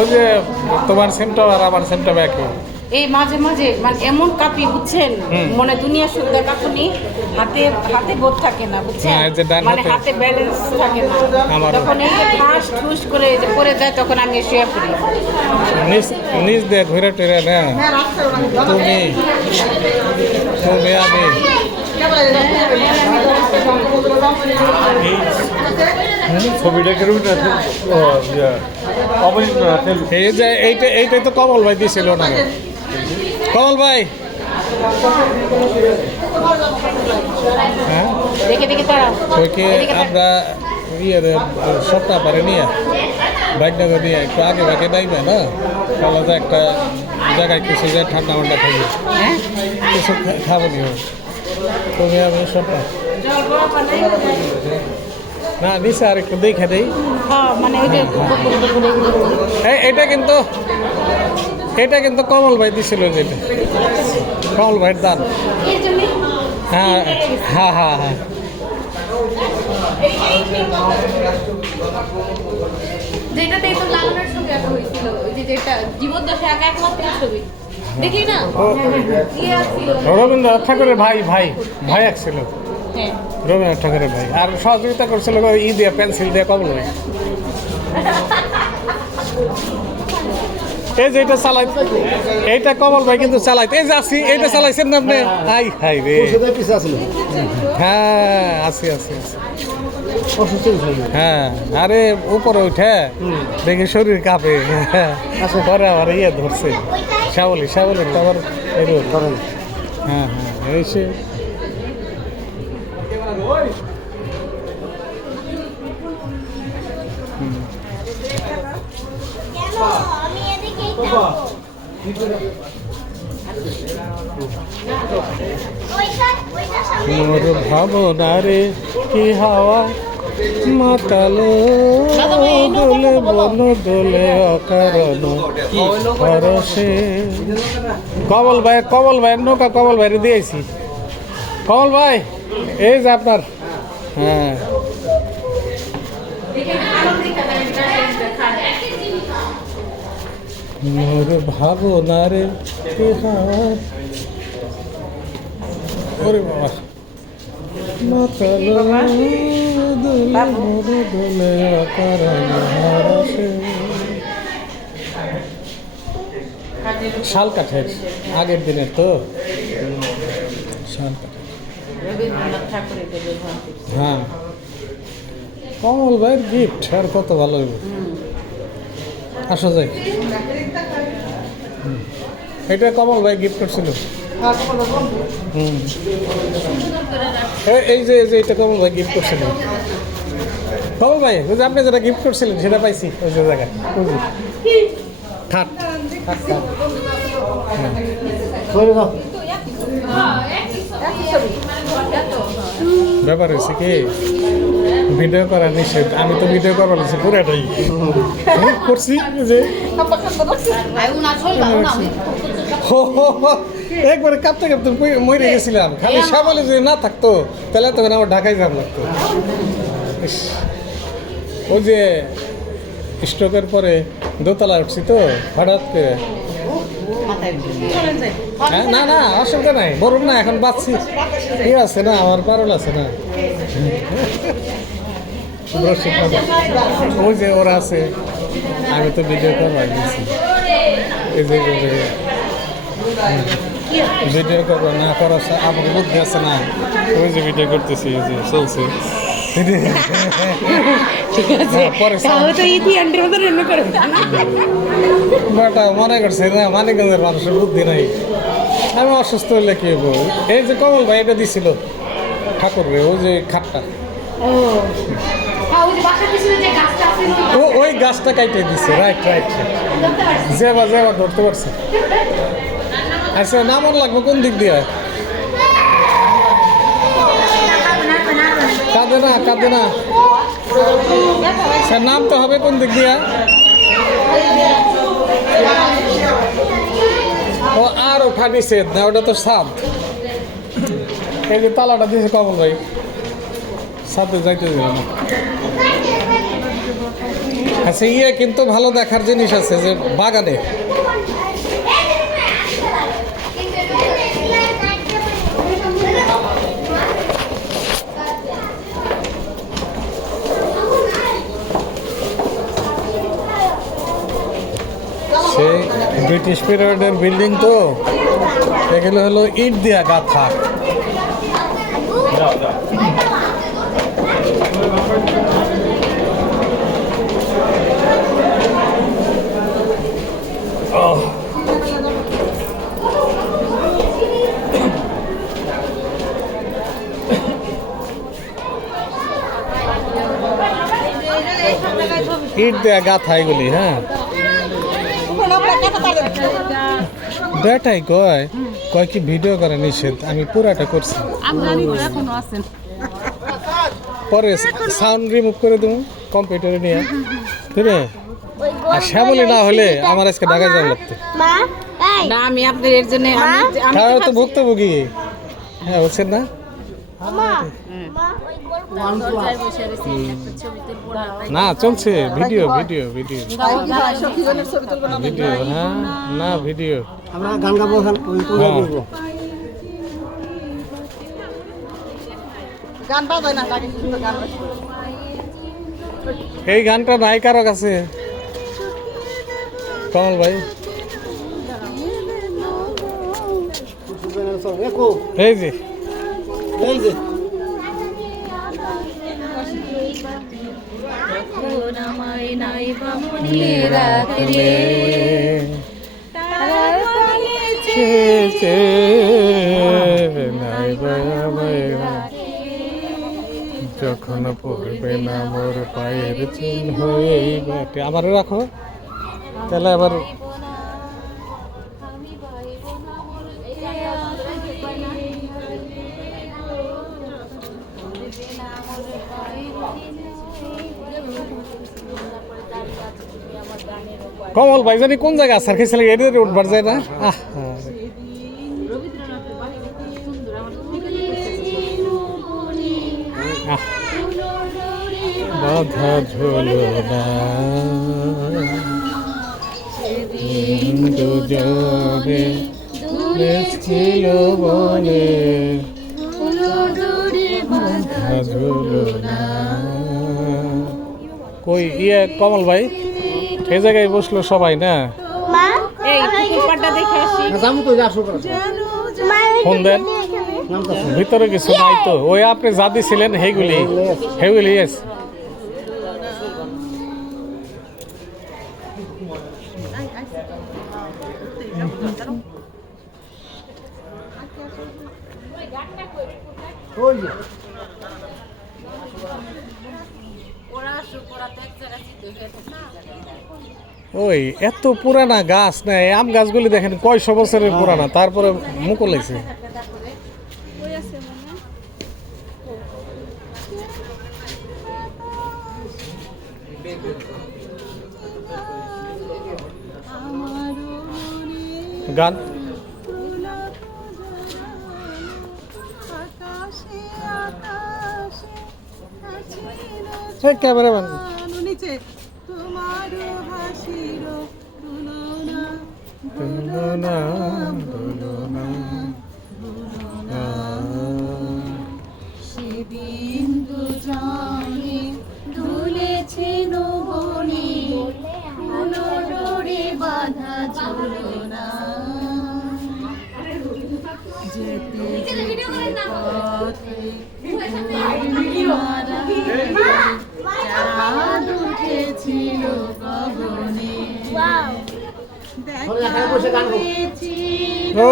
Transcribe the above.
ওই যে তোমার সিমটা আর আমার সিমটা একই। এই মাঝে মাঝে মানে এমন কাঁপি বুঝছেন, মনে দুনিয়া সুবিধা কাঁপুনি, হাতে হাতে বোধ থাকে না বুঝছেন, হ্যাঁ, এই যে ডান মানে হাতে- হাতে ব্যালেন্স থাকে না। আমারও। তখন এই যে ঠাস ঠুস করে যে পড়ে যায় তখন আমি শুয়ে পড়ি। নিজ দিয়ে ধরে টরে না তুমি তুমি আমি ছবিটা কিরকম এই যে এইটাই তো কমল ভাই দিছিল না কমল ভাই। হ্যাঁ দেখে দেখে তারা ওই কি আমরা সবটা পারে নিয়ে বাইক ডাকা নিয়ে একটু আগে বাগে নাইবে না তাহলে তো একটা জায়গায় কিছু যায় ঠান্ডা মান্ডা থাকবে কিছু খাবো নি তুমি আমি সবটা না নিচে আর একটু দেখে দেই। হ্যাঁ মানে ওই যে এটা কিন্তু কমল ভাই দিছিল যেটা কমল ভাইয়ের দান। হ্যাঁ হ্যাঁ হ্যাঁ হ্যাঁ যেটাতে তো লালনের ছবি আঁকা হয়েছিল, ওই যে যেটা জীবদ্দশা আঁকা একমাত্র ছবি দেখি না ছিল। রবীন্দ্রনাথ ঠাকুরের ভাই আসছিল। হ্যাঁ রবীন্দ্রনাথ ঠাকুরের ভাই আর সহযোগিতা করছিল দিয়ে পেন্সিল দিয়ে কমল ভাই। এই যে এটা চালাই এইটা কমল ভাই কিন্তু চালাইতে এই যে আসি এইটা চালাইছেন না আপনি? হাই হাই রে হ্যাঁ আছি হ্যাঁ আরে উপরে উঠে দেখি শরীর কাঁপে পরে আবার ধরছে শ্যাবলি তো আবার হ্যাঁ এই সে মোর ভাবনা রে কি হাওয়া মাতালো দোলে বন দোলে অকারণ পরশে। কমল ভাই নৌকা কমল ভাইরে দিয়েছি। কমল ভাই এই যে আপনার হ্যাঁ মোর ভাবনা রে কি হাওয়া ওরে বাবা মাতালো দোলে বন দোলে অকারণ পরশে। শাল কাঠের আগের দিনের তো শাল কাঠের রবীন্দ্রনাথ ঠাকুরের ব্যবহার। হ্যাঁ কমল ভাইয়ের গিফট আর কত ভালো হইব। আসা যায় এটা কমল ভাই গিফট করছিল। এই যে এটা কমল ভাই গিফট করছিল। কমল ভাই ওই যে আপনি যেটা গিফট করছিলেন সেটা পাইছি ওই যে জায়গায় খাট খাট খাট ব্যাপার হয়েছে কি ভিডিও করা নিষেধ। আমি তো ভিডিও করা নিছি পুরাটাই করছি যে একবারে কাঁপতে মরে গেছিলাম। খালি সাবলে যদি না থাকতো তাহলে তখন আমার ঢাকায় যাব লাগতো। ওই যে স্ট্রোকের পরে দোতলা উঠছি তো হঠাৎ করে। হ্যাঁ না অসুবিধা নাই বলুন না এখন বাঁচছি ঠিক আছে না আমার পারল আছে না। ওই যে ওরা আছে আমি তো ভিডিও করবার দিয়েছি এই যে ভিডিও করবো না করার আমার বুদ্ধি আছে না ওই যে ভিডিও করতেছি ওই যে চলছে পরে মনে করছে না মানিকগঞ্জের মানুষের বুদ্ধি নাই। আমি অসুস্থ হইলে কি হবো এই যে কমল ভাই এটা দিছিল ঠাকুর ওই যে খাটটা ওই গাছটা কাইটে দিছে রাইট যেবা ধরতে পারছে। আচ্ছা নামন লাগবে কোন দিক দিয়ে? কাঁদে না স্যার নামতে হবে কোন দিক দিয়ে? ও আর ওঠা নিষেধ না ওটা তো সাপ। এই যে তালাটা দিয়েছে কমল ভাই সাথে যাইতে দিল না। আচ্ছা কিন্তু ভালো দেখার জিনিস আছে যে বাগানে সেই ব্রিটিশ পিরিয়ডের বিল্ডিং তো এগুলো হলো ইট দিয়া গাঁথা। ইট দেয়া গাঁথা এগুলি, হ্যাঁ বেটাই কয় কয় কি ভিডিও করে নিষেধ, আমি পুরাটা করছি, পরে সাউন্ড রিমুভ করে দেবো কম্পিউটারে নিয়ে, ঠিক আছে? আর শ্যামলি না হলে আমার আজকে ঢাকায় যাওয়া লাগতো না, আমি আপনার এর জন্য তারা তো ভুক্তভোগী, হ্যাঁ বলছেন না? না চলছে ভিডিও ভিডিও ভিডিও ভিডিও, হ্যাঁ না ভিডিও আমরা গান গাবো, গান বাজায় না, গান এই গানটা নাই কারো কাছে, কমল ভাই এই যে এই যে যখন পড়বে না মোর পায়ের চিহ্ন এই বাটে, আমার রাখো তাহলে আবার কমল ভাই জানি কোন জায়গা আসার খেয়েছিল এদের উঠবার যায় না, বাধা ঝোলো না দুজনে ছিল বলে বাধা ঝোলো না। কই কমল ভাই এই জায়গায় বসলো সবাই না, এই পুকুর পাড়টা দেখে আসি। যাবো তো, আসো ফোন দেন, ভিতরে কিছু নাই তো, ওই আপনি যা দিছিলেন হেগুলি হেগুলি আছে। ওই এত পুরানা গাছ না, আম গাছগুলি দেখেন কয়শো বছরের পুরানা, তারপরে মুকুল লাগছে। গান ক্যামেরাম্যান বাধা ঝুলো না উঠেছিল গগনে বসে গান গাবো। ও